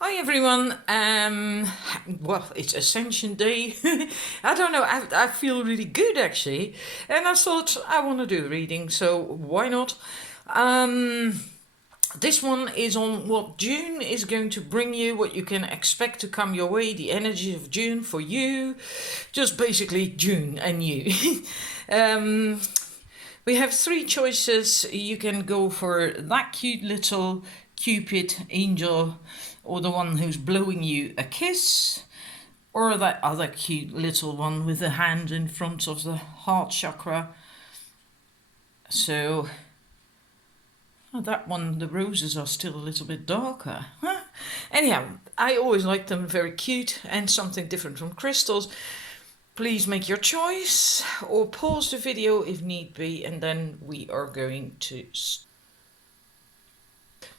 Hi everyone. Well, it's Ascension Day. I don't know. I feel really good actually, and I thought I want to do a reading, so why not? Um, this one is on what June is going to bring you, what you can expect to come your way, the energy of June for you, just basically June and you. um, we have three choices. You can go for that cute little Cupid angel, or the one who's blowing you a kiss, or that other cute little one with the hand in front of the heart chakra. So, that one, the roses are still a little bit darker. Huh? Anyhow, I always like them very cute and something different from crystals. Please make your choice or pause the video if need be, and then we are going to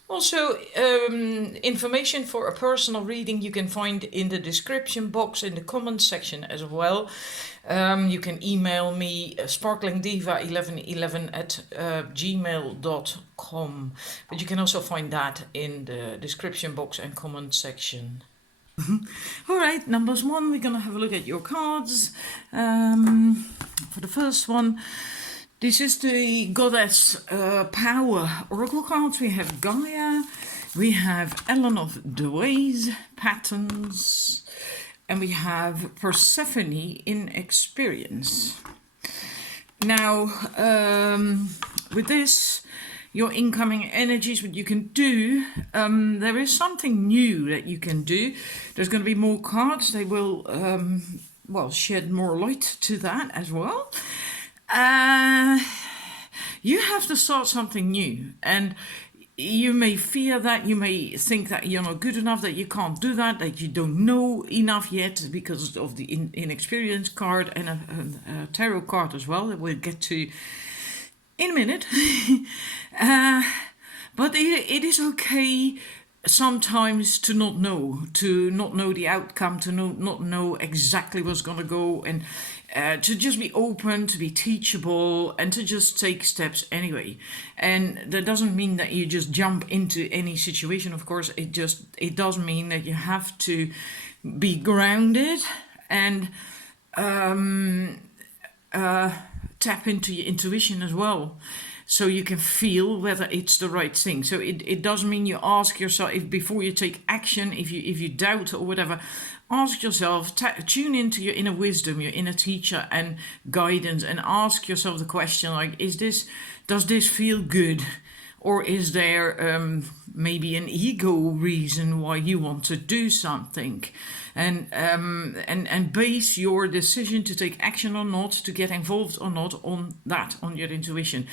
also, information for a personal reading you can find in the description box in the comments section as well. You can email me sparklingdiva1111 at gmail.com, but you can also find that in the description box and comment section. All right, numbers one, we're going to have a look at your cards. For the first one, this is the Goddess Power Oracle cards. We have Gaia, we have Ellen of the Ways, Patterns, and we have Persephone in Experience. Now, with this, your incoming energies, what you can do, there is something new that you can do. There's going to be more cards. They will, shed more light to that as well. You have to start something new, and you may fear that, you may think that you're not good enough, that you can't do that you don't know enough yet because of the inexperience card and a tarot card as well that we'll get to in a minute. But it is okay sometimes to not know the outcome, to not know exactly what's going to go, and to just be open, to be teachable, and to just take steps anyway. And that doesn't mean that you just jump into any situation, of course. It does mean that you have to be grounded and tap into your intuition as well, so you can feel whether it's the right thing. So it does mean you ask yourself, if before you take action, if you doubt or whatever, ask yourself, tune into your inner wisdom, your inner teacher and guidance, and ask yourself the question like, does this feel good? Or is there maybe an ego reason why you want to do something? And base your decision to take action or not, to get involved or not, on your intuition.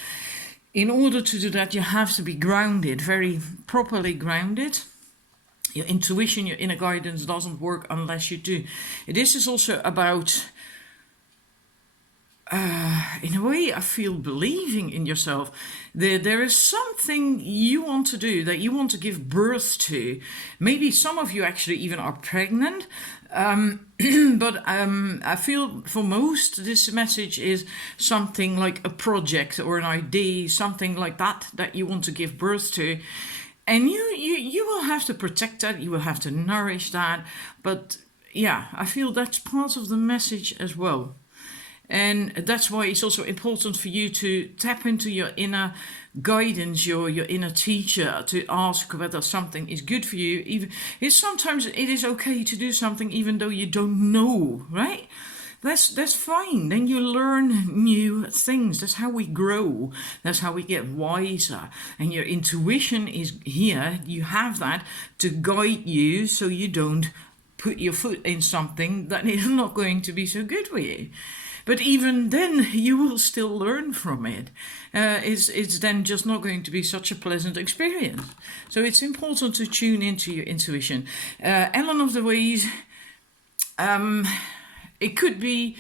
In order to do that, you have to be grounded, very properly grounded. Your intuition, your inner guidance doesn't work unless you do. This is also about, in a way, I feel believing in yourself. There is something you want to do, that you want to give birth to. Maybe some of you actually even are pregnant. But I feel for most this message is something like a project or an idea, something like that you want to give birth to. And you will have to protect that, you will have to nourish that. But yeah, I feel that's part of the message as well. And that's why it's also important for you to tap into your inner guidance, your inner teacher, to ask whether something is good for you. Even sometimes it is okay to do something even though you don't know, right? That's fine. Then you learn new things. That's how we grow. That's how we get wiser. And your intuition is here. You have that to guide you, so you don't put your foot in something that is not going to be so good for you. But even then, you will still learn from it. It's then just not going to be such a pleasant experience. So it's important to tune into your intuition. Ellen of the Ways, it could be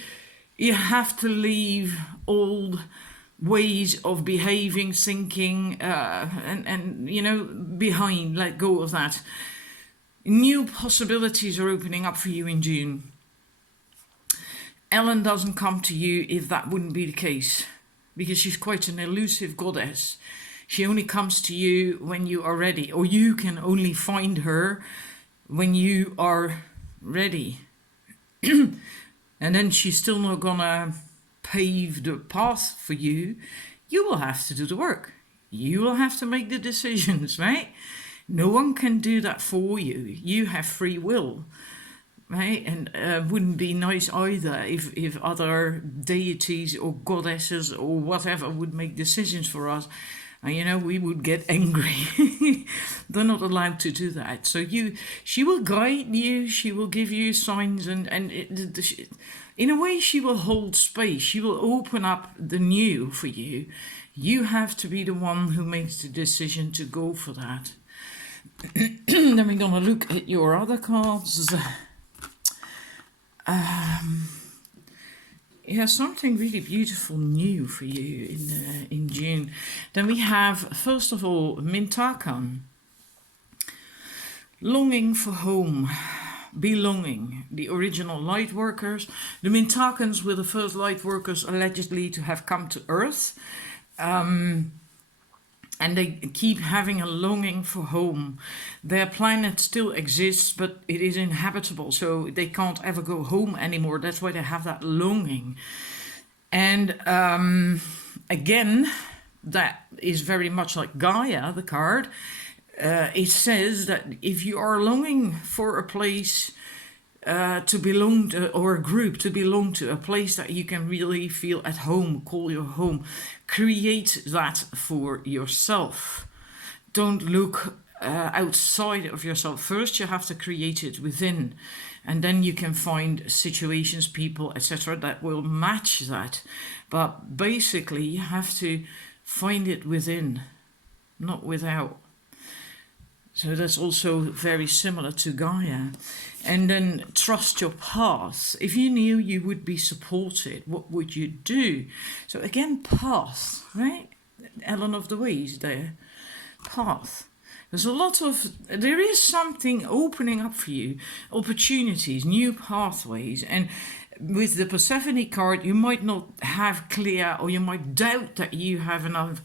you have to leave old ways of behaving, thinking, and behind. Let go of that. New possibilities are opening up for you in June. Ellen doesn't come to you if that wouldn't be the case, because she's quite an elusive goddess. She only comes to you when you are ready, or you can only find her when you are ready. And then she's still not gonna pave the path for you. You will have to do the work. You will have to make the decisions, right? No one can do that for you. You have free will, right? And wouldn't be nice either if other deities or goddesses or whatever would make decisions for us. And we would get angry. They're not allowed to do that. So she will guide you. She will give you signs, and in a way, she will hold space. She will open up the new for you. You have to be the one who makes the decision to go for that. Then we're gonna look at your other cards. Something really beautiful new for you in June. Then we have, first of all, Mintakan. Longing for home, belonging. The original light workers. The Mintakans were the first light workers allegedly to have come to Earth. And they keep having a longing for home. Their planet still exists, but it is inhabitable, so they can't ever go home anymore. That's why they have that longing. And again, that is very much like Gaia, the card. It says that if you are longing for a place to belong to, or a group to belong to, a place that you can really feel at home, call your home, create that for yourself. Don't look outside of yourself. First you have to create it within, and then you can find situations, people, etc. that will match that. But basically you have to find it within, not without. So that's also very similar to Gaia. And then trust your path. If you knew you would be supported, what would you do? So again, path, right? Ellen of the Ways there. Path. There is something opening up for you. Opportunities, new pathways. And with the Persephone card, you might not have clear, or you might doubt that you have enough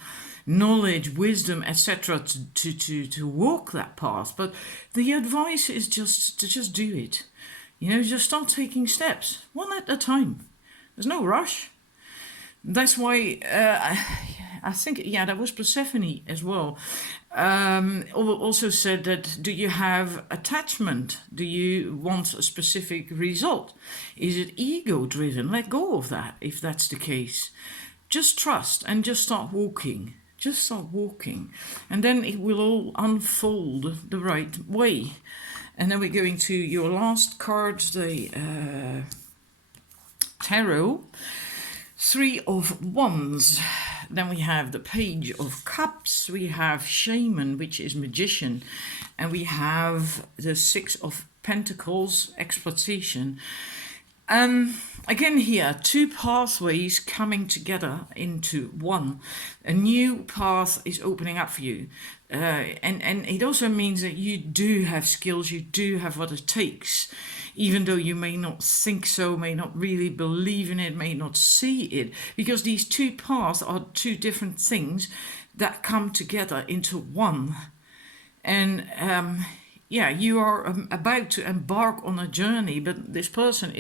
knowledge, wisdom, etc. to walk that path. But the advice is just to do it. Just start taking steps, one at a time. There's no rush. That's why I think, that was Persephone as well. Also said that, do you have attachment? Do you want a specific result? Is it ego driven? Let go of that if that's the case. Just trust and just start walking. Just start walking, and then it will all unfold the right way. And then we're going to your last cards, the Tarot. 3 of Wands. Then we have the Page of Cups. We have Shaman, which is Magician. And we have the 6 of Pentacles, Exploitation. Again here, 2 pathways coming together into one. A new path is opening up for you. And it also means that you do have skills, you do have what it takes. Even though you may not think so, may not really believe in it, may not see it. Because these 2 paths are 2 different things that come together into one. And you are about to embark on a journey, but this person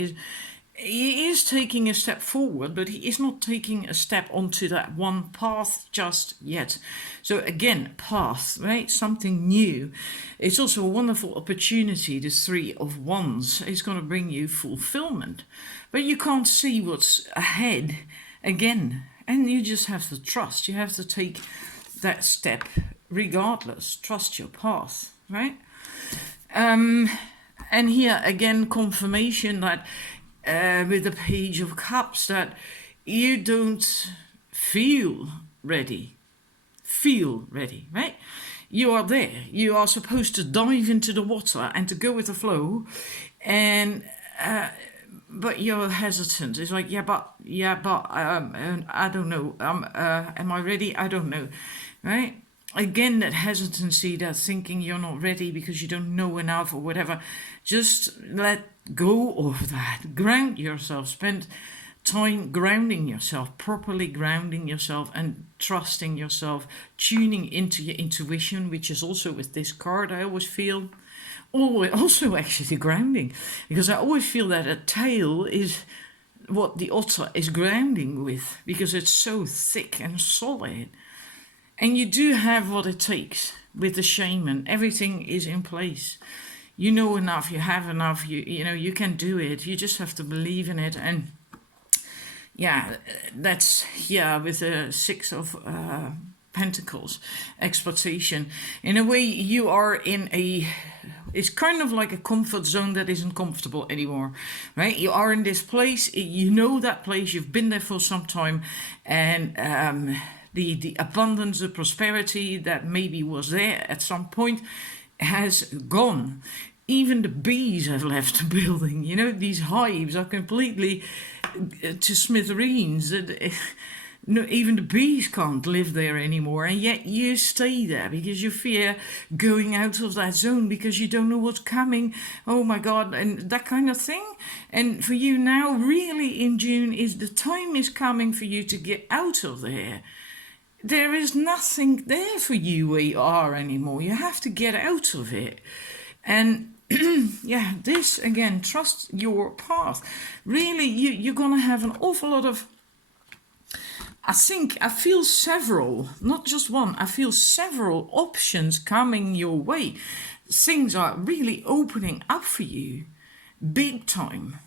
he is taking a step forward, but he is not taking a step onto that one path just yet. So again, path, right? Something new. It's also a wonderful opportunity, the 3 of Wands. It's going to bring you fulfillment. But you can't see what's ahead again. And you just have to trust. You have to take that step regardless. Trust your path, right? And here again, confirmation that with the Page of Cups, that you don't feel ready. Feel ready, right? You are there. You are supposed to dive into the water and to go with the flow, and but you're hesitant. It's like, but I don't know. Am I ready? I don't know, right? Again, that hesitancy, that thinking you're not ready because you don't know enough or whatever. Just let go of that. Ground yourself. Spend time grounding yourself, properly grounding yourself and trusting yourself, tuning into your intuition, which is also with this card, I always feel. Also actually the grounding, because I always feel that a tail is what the otter is grounding with, because it's so thick and solid. And you do have what it takes with the shaman. Everything is in place. You know enough, you have enough, you know, you can do it. You just have to believe in it. And yeah, that's, yeah, with the Six of Pentacles, exploitation. In a way, you are in a, it's kind of like a comfort zone that isn't comfortable anymore, right? You are in this place, you know that place, you've been there for some time, and the abundance, the prosperity that maybe was there at some point has gone. Even the bees have left the building. You know, these hives are completely to smithereens. No, even the bees can't live there anymore, and yet you stay there because you fear going out of that zone because you don't know what's coming. Oh my God, and that kind of thing. And for you now, really in June, is the time is coming for you to get out of there. There is nothing there for you where you are anymore. You have to get out of it. And yeah, this again, trust your path. Really, you're gonna have an awful lot of, I feel several, not just one, I feel several options coming your way. Things are really opening up for you big time.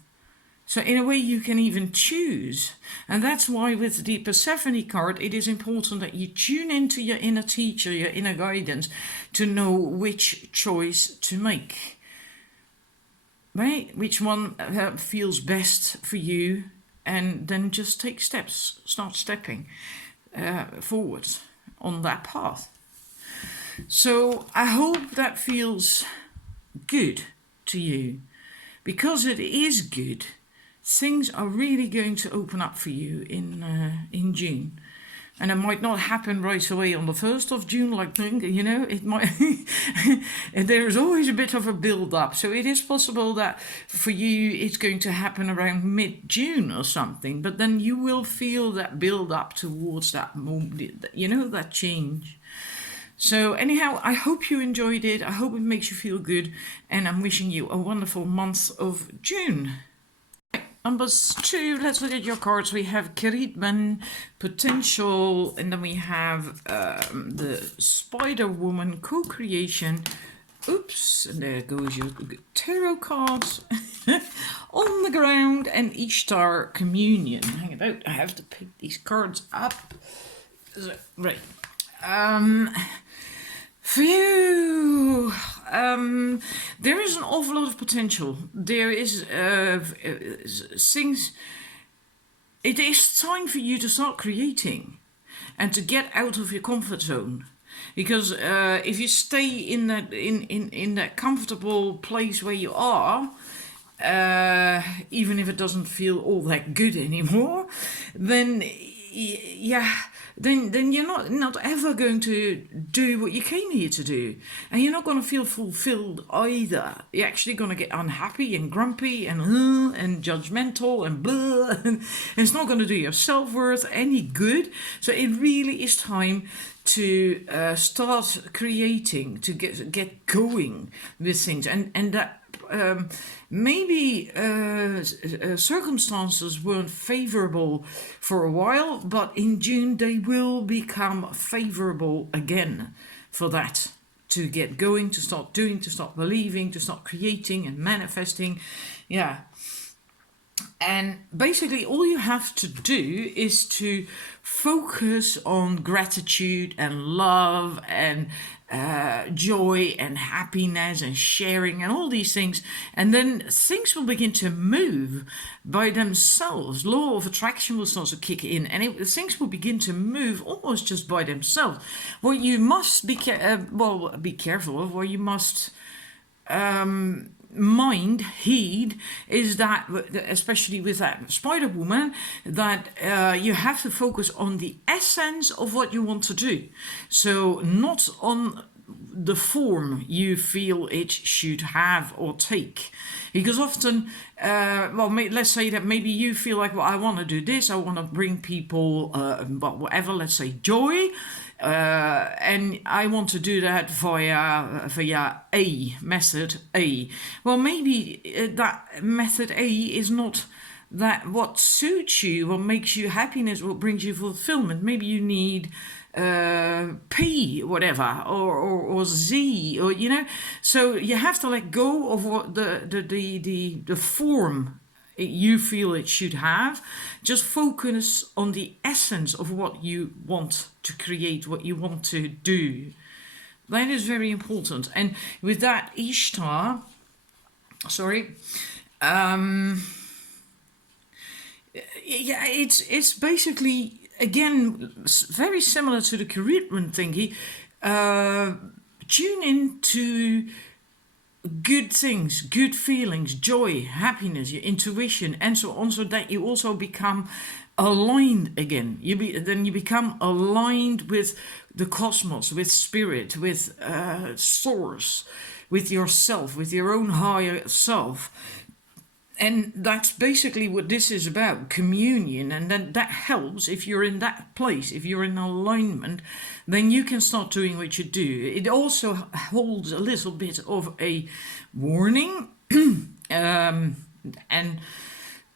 So in a way you can even choose. And that's why with the Persephone card, it is important that you tune into your inner teacher, your inner guidance, to know which choice to make. Right? Which one feels best for you, and then just take steps, start stepping forward on that path. So I hope that feels good to you, because it is good. Things are really going to open up for you in June. And it might not happen right away on the 1st of June, like, you know, it might. And there is always a bit of a build-up. So it is possible that for you it's going to happen around mid-June or something. But then you will feel that build-up towards that moment, you know, that change. So anyhow, I hope you enjoyed it. I hope it makes you feel good. And I'm wishing you a wonderful month of June. Numbers 2, let's look at your cards. We have Keritman, Potential, and then we have the Spider Woman, Co-Creation. Oops, and there goes your tarot cards on the ground, and Ishtar, Communion. Hang about, I have to pick these cards up. So, right. Phew. There is an awful lot of potential. There is things. It is time for you to start creating and to get out of your comfort zone. Because if you stay in that comfortable place where you are, even if it doesn't feel all that good anymore, then then you're not ever going to do what you came here to do. And you're not going to feel fulfilled either. You're actually going to get unhappy and grumpy and judgmental and blah. And it's not going to do your self-worth any good. So it really is time to start creating, to get going with things. And that maybe circumstances weren't favorable for a while, but in June they will become favorable again for that, to get going, to start doing, to start believing, to start creating and manifesting. Yeah. And basically all you have to do is to focus on gratitude and love and joy and happiness and sharing and all these things, and then things will begin to move by themselves. Law of attraction will start to kick in, and things will begin to move almost just by themselves. What you must be careful of, what you must heed, is that, especially with that Spider Woman, that you have to focus on the essence of what you want to do. So not on the form you feel it should have or take. Because often, let's say that maybe you feel like, well, I want to do this, I want to bring people, whatever, let's say joy. And I want to do that via A method A. Well, maybe that method A is not that what suits you, what makes you happiness, what brings you fulfillment. Maybe you need P, whatever, or Z, or So you have to let go of what the form you feel it should have. Just focus on the essence of what you want to create, what you want to do. That is very important. And with that Ishtar, it's basically, again, very similar to the commitment thingy. Tune into good things, good feelings, joy, happiness, your intuition, and so on, so that you also become aligned again. Then you become aligned with the cosmos, with spirit, with source, with yourself, with your own higher self. And that's basically what this is about, communion. And then that helps if you're in that place, if you're in alignment, then you can start doing what you do. It also holds a little bit of a warning and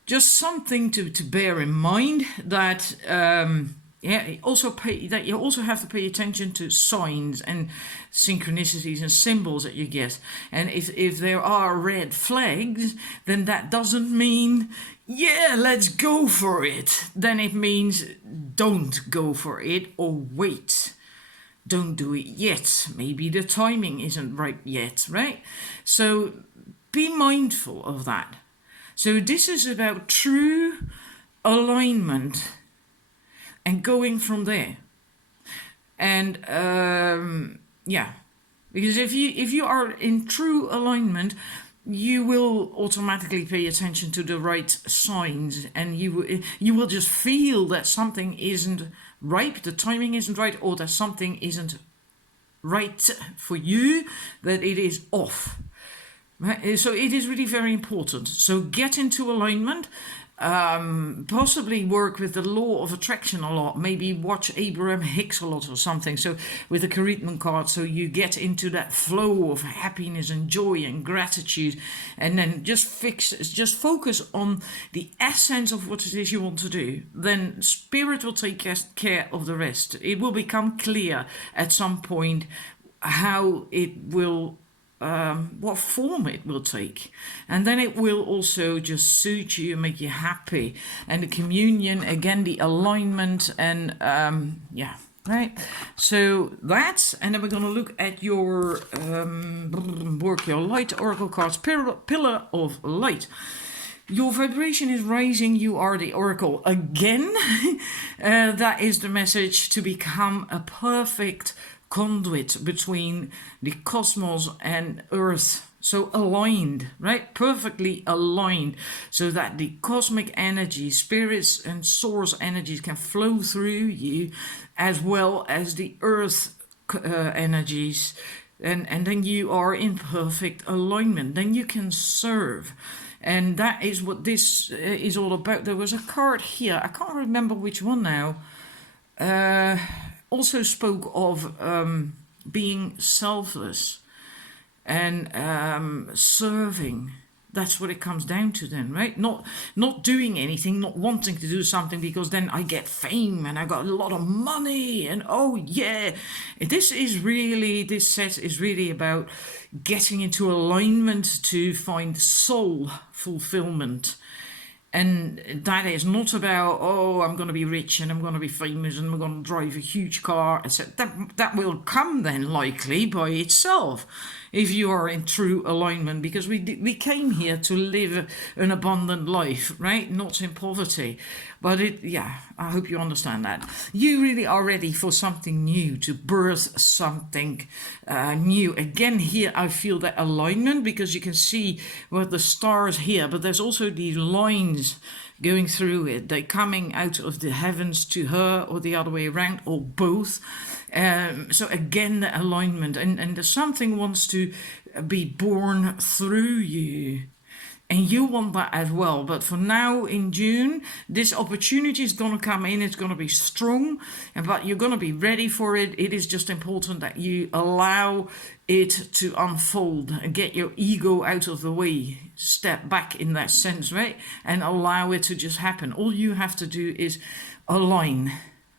just something to bear in mind, that you also have to pay attention to signs and synchronicities and symbols that you get. And if there are red flags, then that doesn't mean, yeah, let's go for it. Then it means don't go for it, or wait. Don't do it yet. Maybe the timing isn't right yet, right? So be mindful of that. So this is about true alignment and going from there. And because if you are in true alignment, you will automatically pay attention to the right signs, and you will just feel that something isn't right, the timing isn't right, or that something isn't right for you, that it is off. Right? So it is really very important. So get into alignment. Possibly work with the law of attraction a lot. Maybe watch Abraham Hicks a lot or something. So with the Charisma card, so you get into that flow of happiness and joy and gratitude, and then just focus on the essence of what it is you want to do. Then spirit will take care of the rest. It will become clear at some point how it will. What form it will take, and then it will also just suit you and make you happy. And the communion, again, the alignment, and right. So that's, and then we're going to look at your work your light oracle cards, pillar of light. Your vibration is rising. You are the oracle again. That is the message, to become a perfect conduit between the cosmos and earth. So aligned, right? Perfectly aligned, so that the cosmic energy, spirits and source energies can flow through you, as well as the earth energies. And then you are in perfect alignment. Then you can serve. And that is what this is all about. There was a card here. I can't remember which one now. Also spoke of being selfless and serving. That's what it comes down to then, right? Not doing anything, not wanting to do something because then I get fame and I got a lot of money and oh yeah. This set is really about getting into alignment to find soul fulfillment. And that is not about, oh, I'm going to be rich and I'm going to be famous and I'm going to drive a huge car, etc. That will come then likely by itself if you are in true alignment, because we came here to live an abundant life, right? Not in poverty. But I hope you understand that. You really are ready for something new, to birth something new. Again, here I feel that alignment, because you can see the stars here, but there's also these lines going through it. They're coming out of the heavens to her, or the other way around, or both. So again, the alignment, and something wants to be born through you. and you want that as well. But for now, in June, this opportunity is going to come in. It's going to be strong, but you're going to be ready for it. It is just important that you allow it to unfold and get your ego out of the way. Step back in that sense, right? And allow it to just happen. All you have to do is align.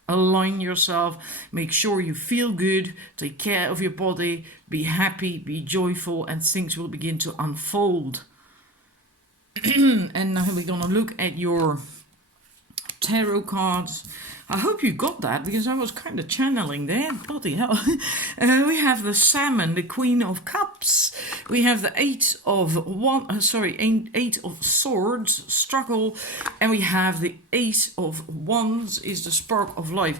Align yourself, make sure you feel good, take care of your body, be happy, be joyful, and things will begin to unfold. And now we're going to look at your tarot cards. I hope you got that, because I was kind of channeling there. Bloody hell. We have the Salmon, the Queen of Cups. We have the Eight of Swords, struggle. And we have the Ace of Wands, is the spark of life.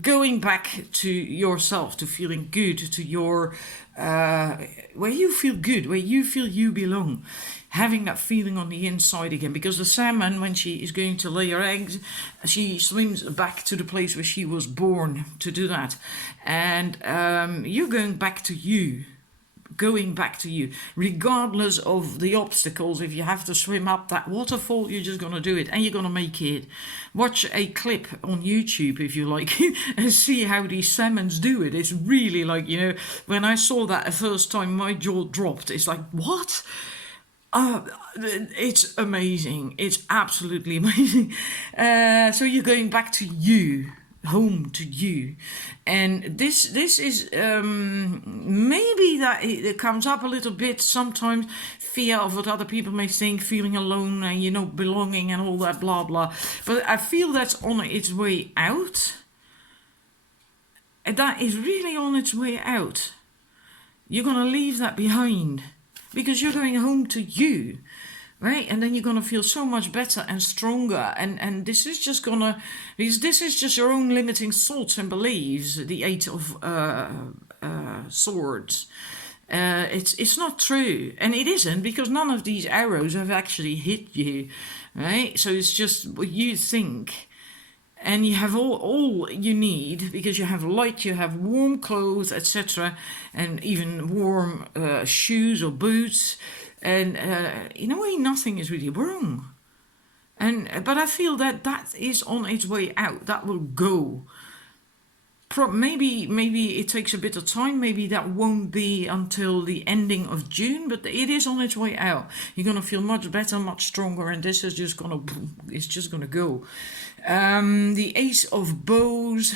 Going back to yourself, to feeling good, to your where you feel good, where you feel you belong, having that feeling on the inside again. Because the salmon, when she is going to lay her eggs, she swims back to the place where she was born to do that. And you're going back to you. Going back to you, regardless of the obstacles. If you have to swim up that waterfall, you're just going to do it, and you're going to make it. Watch a clip on YouTube if you like and see how these salmons do it. It's really like, when I saw that the first time, my jaw dropped. It's like, what? It's amazing. It's absolutely amazing. So you're going back to you, home to you. And this is maybe that it comes up a little bit sometimes, fear of what other people may think, feeling alone and belonging and all that blah blah. But I feel that's on its way out. And that is really on its way out. You're going to leave that behind, because you're going home to you. Right, and then you're gonna feel so much better and stronger, and this is just your own limiting thoughts and beliefs. The Eight of Swords, it's not true, and it isn't, because none of these arrows have actually hit you, right? So it's just what you think, and you have all you need, because you have light, you have warm clothes, etc., and even warm shoes or boots. And in a way, nothing is really wrong. But I feel that is on its way out. That will go. Maybe it takes a bit of time. Maybe that won't be until the ending of June. But it is on its way out. You're gonna feel much better, much stronger, and this is just gonna go. The Ace of Bows.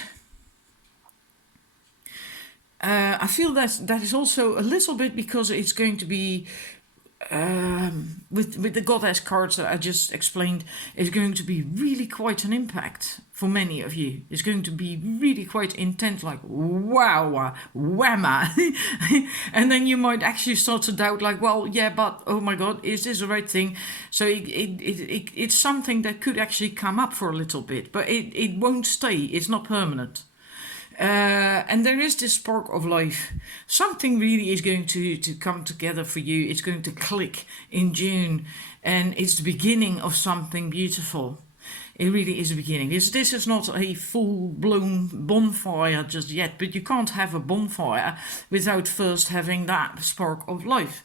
I feel that is also a little bit because it's going to be. With the goddess cards that I just explained, is going to be really quite an impact for many of you. It's going to be really quite intense, like wow, whamma. And then you might actually start to doubt, like, well, yeah, but oh my god, is this the right thing? So it's something that could actually come up for a little bit, but it won't stay. It's not permanent. And there is this spark of life. Something really is going to come together for you. It's going to click in June, and it's the beginning of something beautiful. It really is a beginning. This is not a full-blown bonfire just yet, but you can't have a bonfire without first having that spark of life,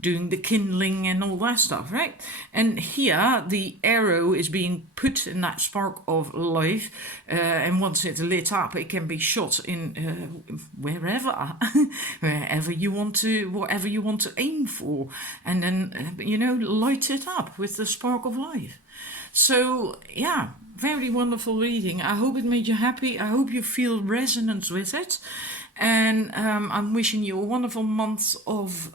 doing the kindling and all that stuff, right? And here the arrow is being put in that spark of life, and once it's lit up, it can be shot in wherever, whatever you want to aim for, and then light it up with the spark of life. So yeah, very wonderful reading. I hope it made you happy. I hope you feel resonance with it. And I'm wishing you a wonderful month of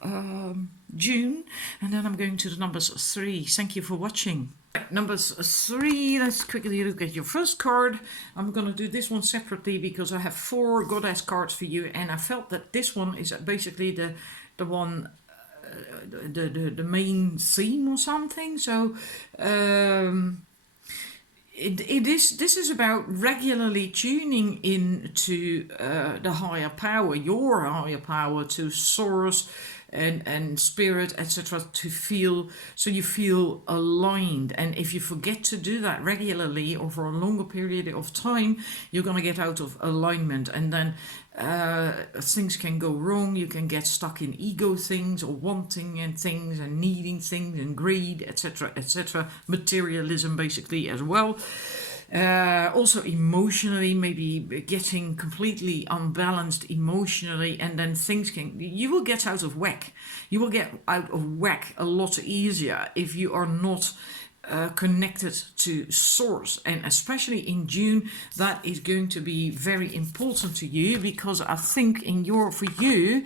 June. And then I'm going to the numbers 3. Thank you for watching. Numbers 3, let's quickly look at your first card. I'm going to do this one separately because I have 4 goddess cards for you. And I felt that this one is basically the one, the main theme or something. So this is about regularly tuning in to the higher power, your higher power, to source, and spirit, etc., to feel, so you feel aligned. And if you forget to do that regularly or for a longer period of time, you're going to get out of alignment, and then things can go wrong. You can get stuck in ego things, or wanting and things, and needing things, and greed, etc., etc., materialism basically as well. Also emotionally, maybe getting completely unbalanced emotionally, and then you will get out of whack. You will get out of whack a lot easier if you are not connected to source. And especially in June, that is going to be very important to you, because I think for you,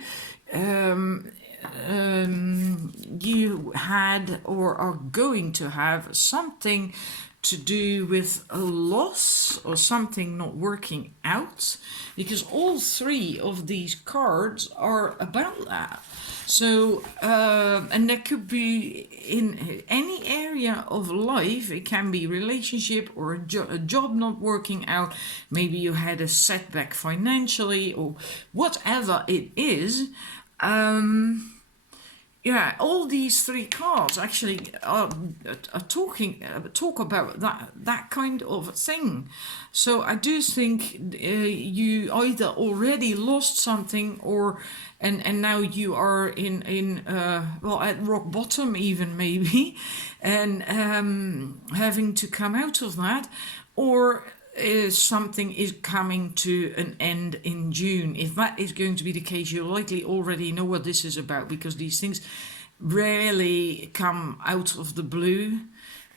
you had or are going to have something to do with a loss or something not working out, because all three of these cards are about that. So, and that could be in any area of life. It can be relationship or a job not working out. Maybe you had a setback financially, or whatever it is. Yeah, all these three cards actually are talk about that kind of thing. So I do think you either already lost something, or and now you are in well, at rock bottom even, maybe, and having to come out of that, or something is coming to an end in June. If that is going to be the case, you likely already know what this is about, because these things rarely come out of the blue,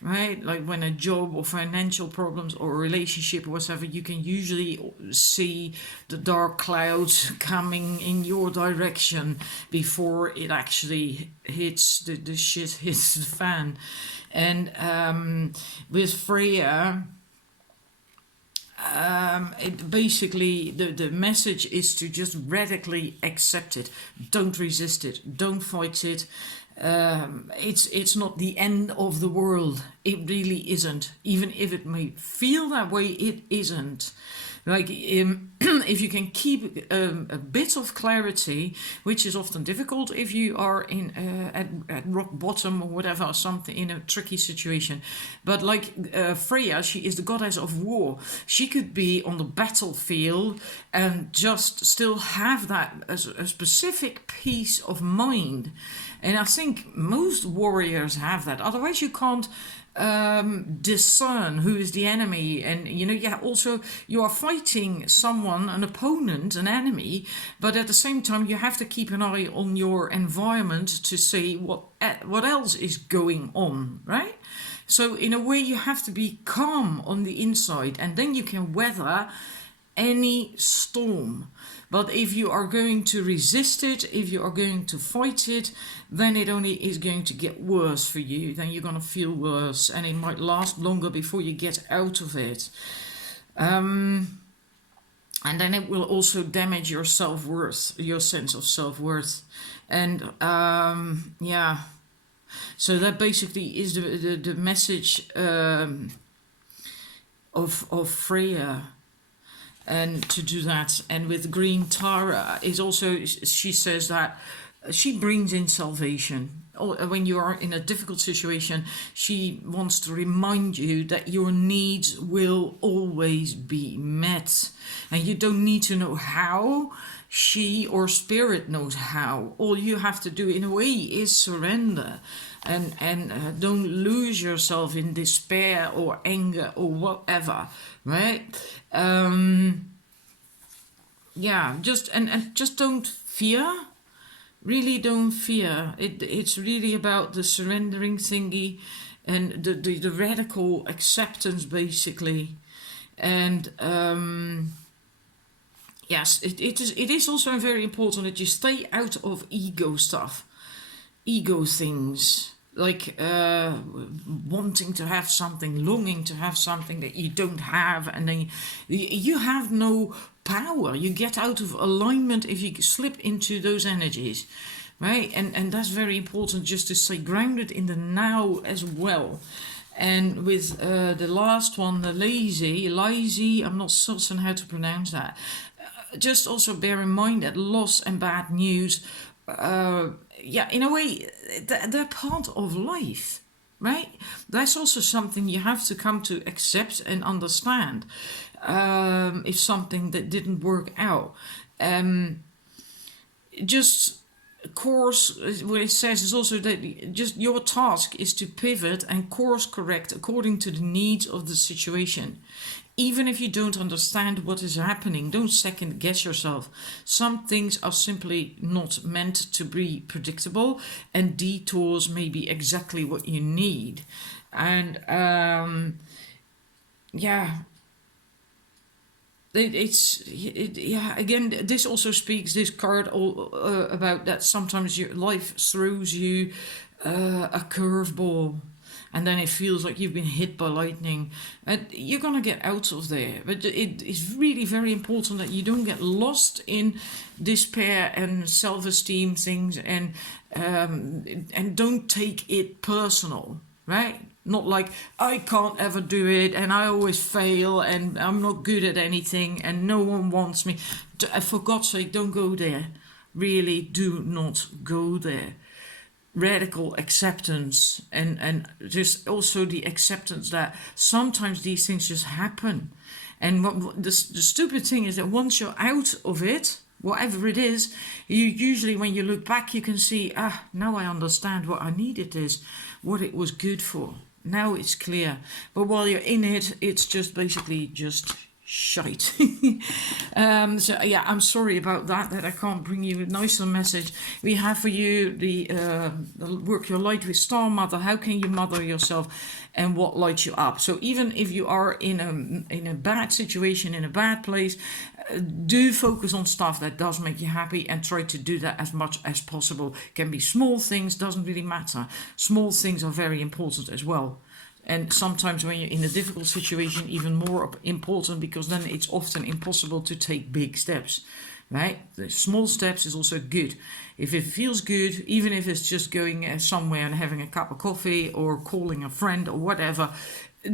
right? Like when a job or financial problems or a relationship or whatever, you can usually see the dark clouds coming in your direction before it actually hits the shit hits the fan. And with Freya, it basically the message is to just radically accept it. Don't resist it. Don't fight it. It's not the end of the world. It really isn't. Even if it may feel that way, it isn't. Like if you can keep a bit of clarity, which is often difficult if you are in at rock bottom or whatever, something in a tricky situation. But like Freya, she is the goddess of war. She could be on the battlefield and just still have that as a specific peace of mind. And I think most warriors have that. Otherwise, you can't discern who is the enemy. And also you are fighting someone, an opponent, an enemy, but at the same time you have to keep an eye on your environment to see what else is going on, right? So in a way you have to be calm on the inside, and then you can weather any storm. But if you are going to resist it, if you are going to fight it, then it only is going to get worse for you. Then you're going to feel worse, and it might last longer before you get out of it. And then it will also damage your self-worth, your sense of self-worth. And yeah, so that basically is the message of Freya. And to do that, and with Green Tara is also, she says that she brings in salvation. When you are in a difficult situation, she wants to remind you that your needs will always be met, and you don't need to know how. She or spirit knows how. All you have to do in a way is surrender, and don't lose yourself in despair or anger or whatever, right? Yeah, just don't fear. Really don't fear. It's really about the surrendering thingy, and the radical acceptance basically. And yes, it is also very important that you stay out of ego stuff, ego things, like wanting to have something, longing to have something that you don't have, and then you have no power. You get out of alignment if you slip into those energies, right? And that's very important, just to stay grounded in the now as well. And with the last one, the lazy, I'm not certain how to pronounce that. Just also bear in mind that loss and bad news yeah, in a way, they're part of life, right? That's also something you have to come to accept and understand. If something that didn't work out, um, just course, what it says is also that just your task is to pivot and course correct according to the needs of the situation. Even if you don't understand what is happening, don't second guess yourself. Some things are simply not meant to be predictable, and detours may be exactly what you need. And yeah, yeah, again, this also speaks, this card, about that sometimes your life throws you a curveball, and then it feels like you've been hit by lightning, and you're gonna get out of there. But it is really very important that you don't get lost in despair and self-esteem things, and don't take it personal, right? Not like I can't ever do it and I always fail and I'm not good at anything and no one wants me. For God's sake, don't go there. Really, do not go there. Radical acceptance, and just also the acceptance that sometimes these things just happen. And the stupid thing is that once you're out of it, whatever it is, you usually, when you look back, you can see, now I understand what I needed is, what it was good for. Now it's clear. But while you're in it, it's just basically just shite. So yeah, I'm sorry about that I can't bring you a nicer message. We have for you the work your light with Star Mother. How can you mother yourself, and what lights you up? So even if you are in a bad situation, in a bad place, do focus on stuff that does make you happy and try to do that as much as possible. Can be small things, doesn't really matter. Small things are very important as well. And sometimes when you're in a difficult situation, even more important, because then it's often impossible to take big steps, right? The small steps is also good. If it feels good, even if it's just going somewhere and having a cup of coffee or calling a friend or whatever,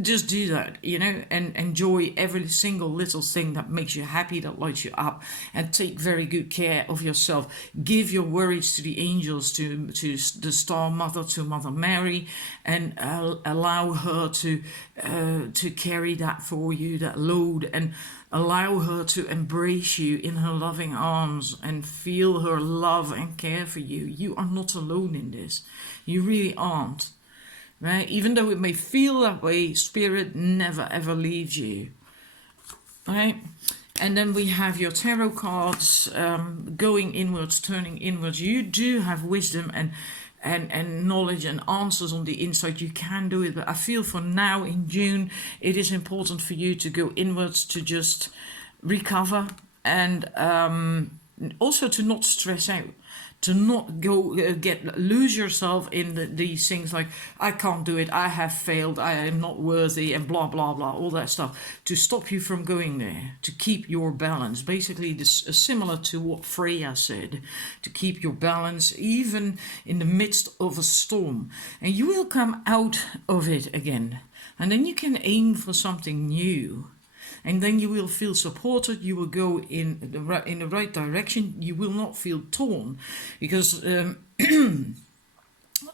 just do that, and enjoy every single little thing that makes you happy, that lights you up, and take very good care of yourself. Give your worries to the angels, to the Star Mother, to Mother Mary, and allow her to carry that for you, that load, and allow her to embrace you in her loving arms and feel her love and care for you. You are not alone in this. You really aren't. Right? Even though it may feel that way, Spirit never ever leaves you. Right? And then we have your tarot cards, going inwards, turning inwards. You do have wisdom and knowledge and answers on the inside. You can do it, but I feel for now in June, it is important for you to go inwards, to just recover, and also to not stress out. To not go lose yourself in these things like, I can't do it, I have failed, I am not worthy, and blah blah blah, all that stuff, to stop you from going there, to keep your balance. Basically, this is similar to what Freya said, to keep your balance even in the midst of a storm, and you will come out of it again, and then you can aim for something new. And then you will feel supported, you will go in the right direction, you will not feel torn. Because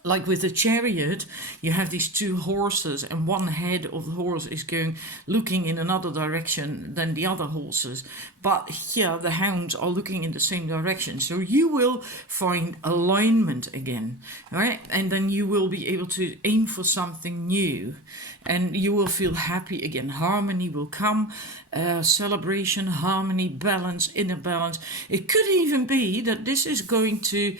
like with the Chariot, you have these two horses, and one head of the horse is looking in another direction than the other horses. But here the hounds are looking in the same direction. So you will find alignment again, right? And then you will be able to aim for something new, and you will feel happy again. Harmony will come, celebration, harmony, balance, inner balance. It could even be that this is going to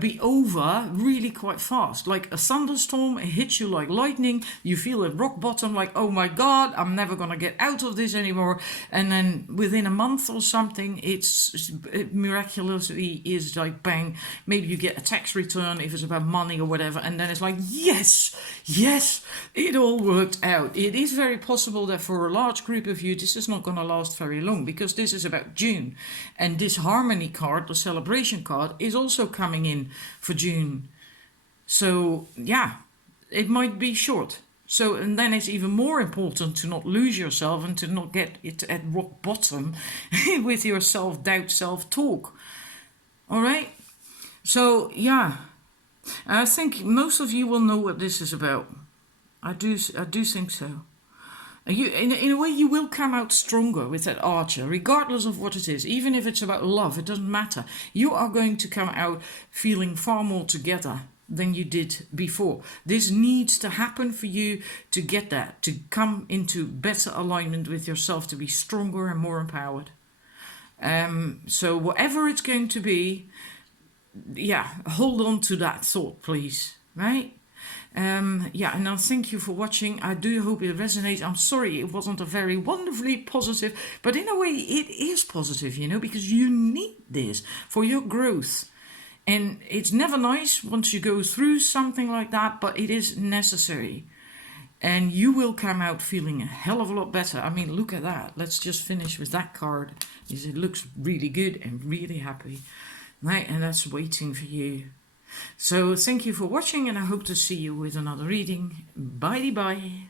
be over really quite fast, like a thunderstorm. It hits you like lightning, you feel at rock bottom, like, oh my god, I'm never gonna get out of this anymore, and then within a month or something, it miraculously is like bang, maybe you get a tax return if it's about money or whatever, and then it's like, yes, it all worked out. It is very possible that for a large group of you, this is not going to last very long, because this is about June, and this harmony card, the celebration card, is also coming in for June. So yeah, it might be short. So, and then it's even more important to not lose yourself and to not get it at rock bottom with your self-doubt, self-talk. All right? So, yeah, I think most of you will know what this is about. I do think so. You, in a way, you will come out stronger with that archer, regardless of what it is. Even if it's about love, it doesn't matter. You are going to come out feeling far more together than you did before. This needs to happen for you to get that, to come into better alignment with yourself, to be stronger and more empowered. So whatever it's going to be, yeah, hold on to that thought, please. Right? Yeah, and now thank you for watching. I do hope it resonates. I'm sorry it wasn't a very wonderfully positive, but in a way it is positive, you know, because you need this for your growth. And it's never nice once you go through something like that, but it is necessary. And you will come out feeling a hell of a lot better. I mean, look at that. Let's just finish with that card, because it looks really good and really happy. Right, and that's waiting for you. So thank you for watching, and I hope to see you with another reading. Bye bye.